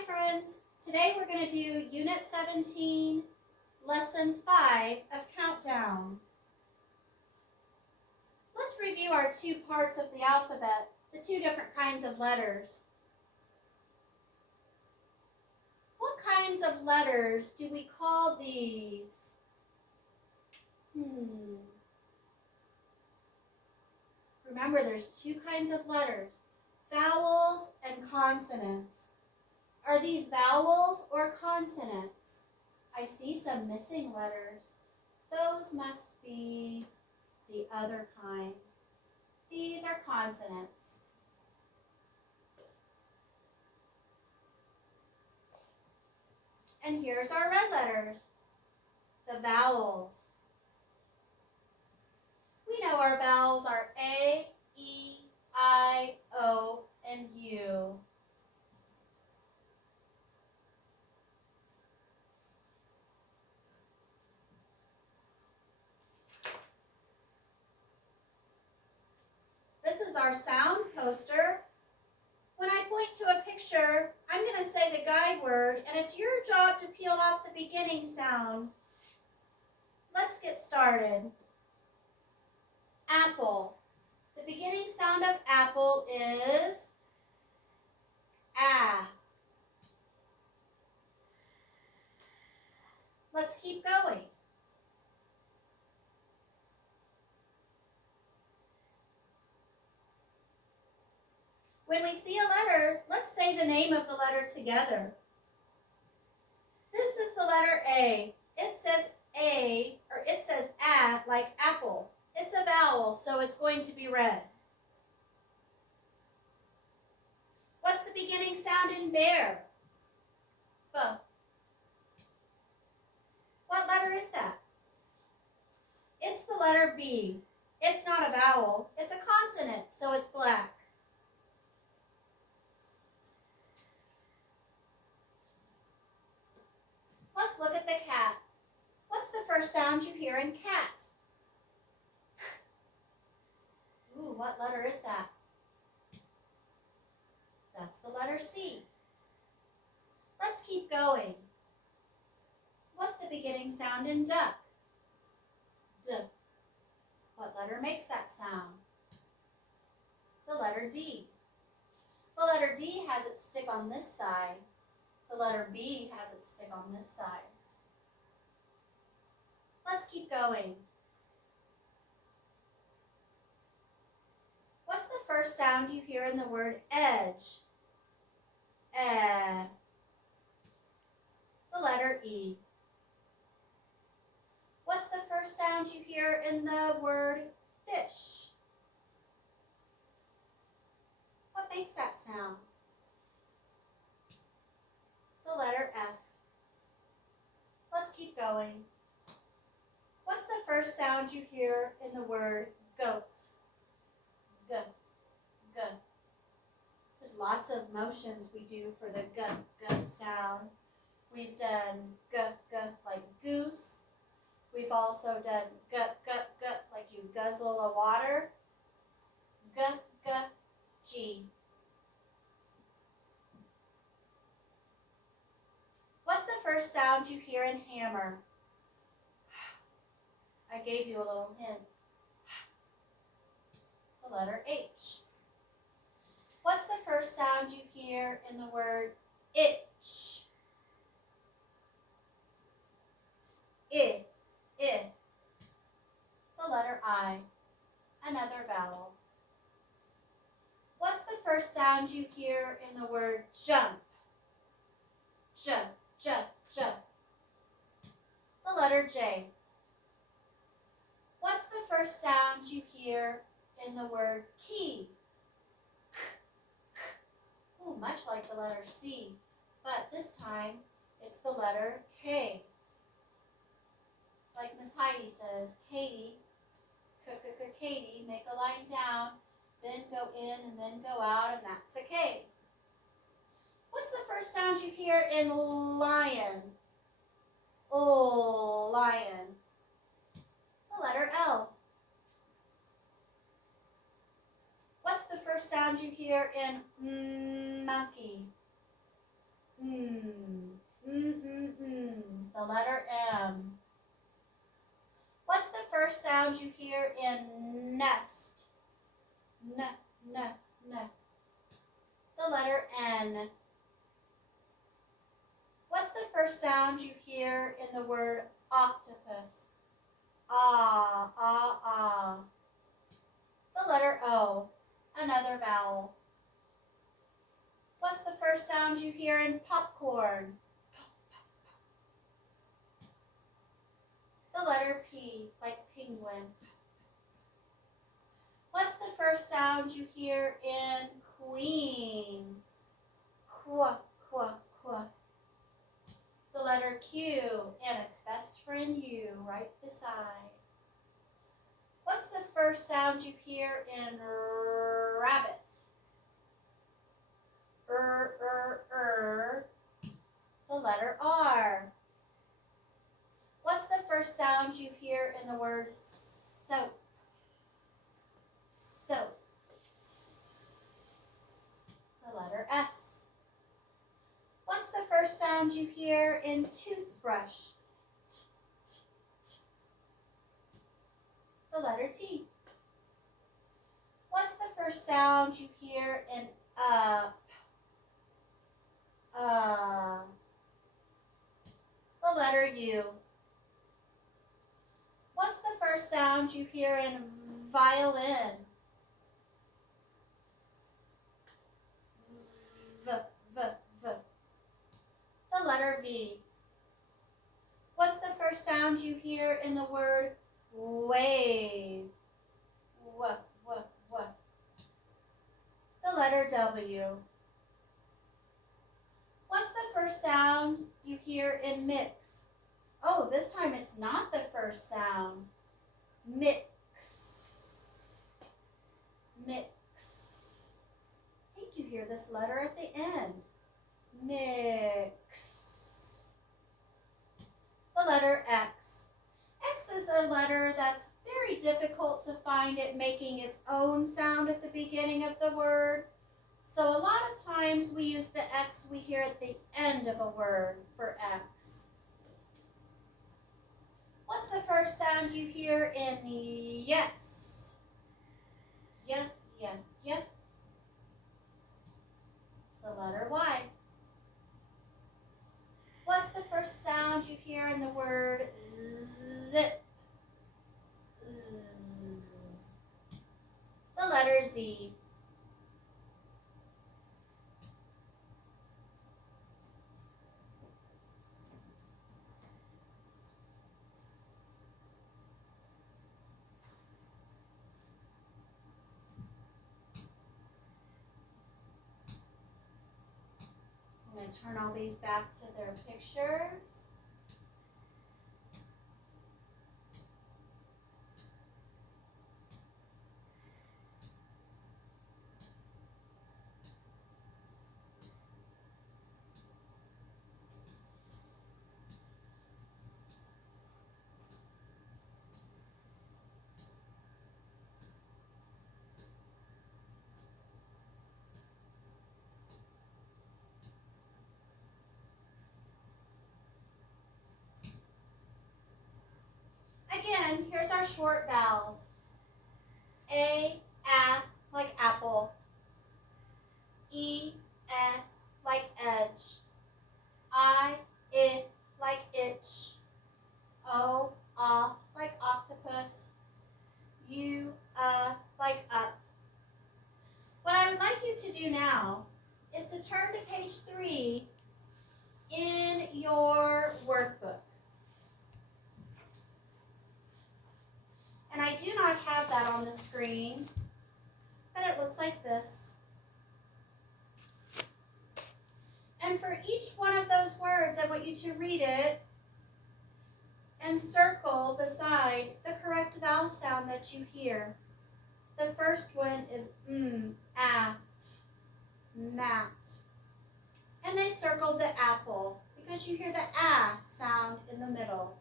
Hi friends, today we're going to do Unit 17, Lesson 5 of Countdown. Let's review our two parts of the alphabet, the two different kinds of letters. What kinds of letters do we call these? Remember, there's two kinds of letters, vowels and consonants. Are these vowels or consonants? I see some missing letters. Those must be the other kind. These are consonants. And here's our red letters, the vowels. We know our vowels are A, E, I, O, and U. This is our sound poster. When I point to a picture, I'm going to say the guide word, and it's your job to peel off the beginning sound. Let's get started. Apple. The beginning sound of apple is A. Let's keep going. When we see a letter, let's say the name of the letter together. This is the letter A. It says A, or it says A like apple. It's a vowel, so it's going to be read. What's the beginning sound in bear? B. What letter is that? It's the letter B. It's not a vowel. It's a consonant, so it's black. Let's look at the cat. What's the first sound you hear in cat? Ooh, what letter is that? That's the letter C. Let's keep going. What's the beginning sound in duck? D. What letter makes that sound? The letter D. The letter D has its stick on this side. The letter B has its stick on this side. Let's keep going. What's the first sound you hear in the word edge? Eh. The letter E. What's the first sound you hear in the word fish? What makes that sound? The letter F. Let's keep going. What's the first sound you hear in the word goat? G, g. There's lots of motions we do for the g, g sound. We've done g, g like goose. We've also done g, g, g like you guzzle a water. G, g, G. What's the first sound you hear in hammer? I gave you a little hint. The letter H. What's the first sound you hear in the word itch? I, I. The letter I, another vowel. What's the first sound you hear in the word jump? J, j, j. The letter J. What's the first sound you hear in the word key? Oh, much like the letter C, but this time it's the letter K. Like Miss Heidi says, Katie, Katie, make a line down, then go in and then go out, and that's a K. What's the first sound you hear in lion? Oh, lion. The letter L. What's the first sound you hear in monkey? The letter M. What's the first sound you hear in nest? N, n, n. The letter N. What's the first sound you hear in the word octopus? Ah, ah, ah. The letter O. Another vowel. What's the first sound you hear in popcorn? The letter P, like penguin. What's the first sound you hear in queen? Qua, qua, qua. The letter Q and its best friend U right beside. What's the first sound you hear in rabbit? The letter R. What's the first sound you hear in the word soap? Soap. The letter S. What's the first sound you hear in toothbrush? T, t, t. The letter T. What's the first sound you hear in up? The letter U. What's the first sound you hear in violin? V, v, v. The letter V. What's the first sound you hear in the word wave? W, w, w. The letter W. What's the first sound you hear in mix? Oh, this time it's not the first sound. Mix. Mix. I think you hear this letter at the end. Mix. The letter X. X is a letter that's very difficult to find it making its own sound at the beginning of the word. So a lot of times we use the X we hear at the end of a word for X. What's the first sound you hear in yes? Yeah, yeah, yeah. The letter Y. What's the first sound you hear in the word zip? Z. The letter Z. I'm going to turn all these back to their pictures. Again, here's our short vowels. A, like apple. E, like edge. I, like itch. O, like octopus. U, like up. What I would like you to do now is to turn to page 3 in your workbook. And I do not have that on the screen, but it looks like this. And for each one of those words, I want you to read it and circle beside the correct vowel sound that you hear. The first one is at, mat. And they circled the apple because you hear the sound in the middle.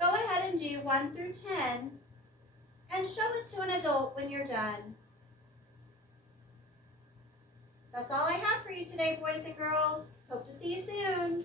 Go ahead and do 1 through 10 and show it to an adult when you're done. That's all I have for you today, boys and girls. Hope to see you soon.